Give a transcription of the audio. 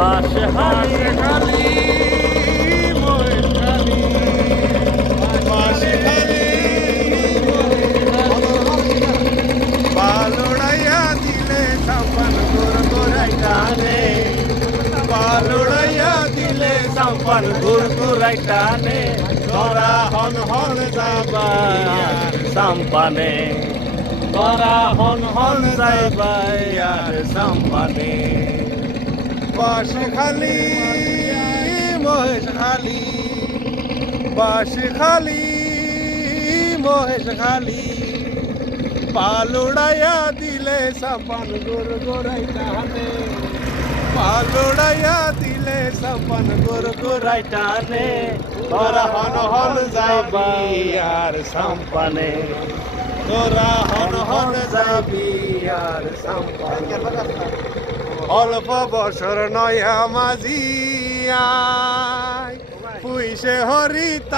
বাঁশখালী খালি মহেশখালী বাঁশখালী পালোড়াইয়া দিলে সাম্পান গোর গোরাই টানে পালোড়াইয়া দিলে সাম্পান ঘুর ঘুরাই টানে ধরা হন হন যাবার সাম্পানে তোরা হন হন যাইবাই আর সাম্পানে বাঁশখালী মহেশখালী বাঁশখালী মহেশখালী পালোড়াইয়া দিলে সাম্পান গোর গোরাই টানে পালোড়াইয়া দিলে সাম্পান গোর গোরাই টানে তোরা হন হন যাইবি আর সাম্পানে তোরা হন হন যাবি আর সাম্পানে অল্প বছর নয়া মাঝি পুইসে হরি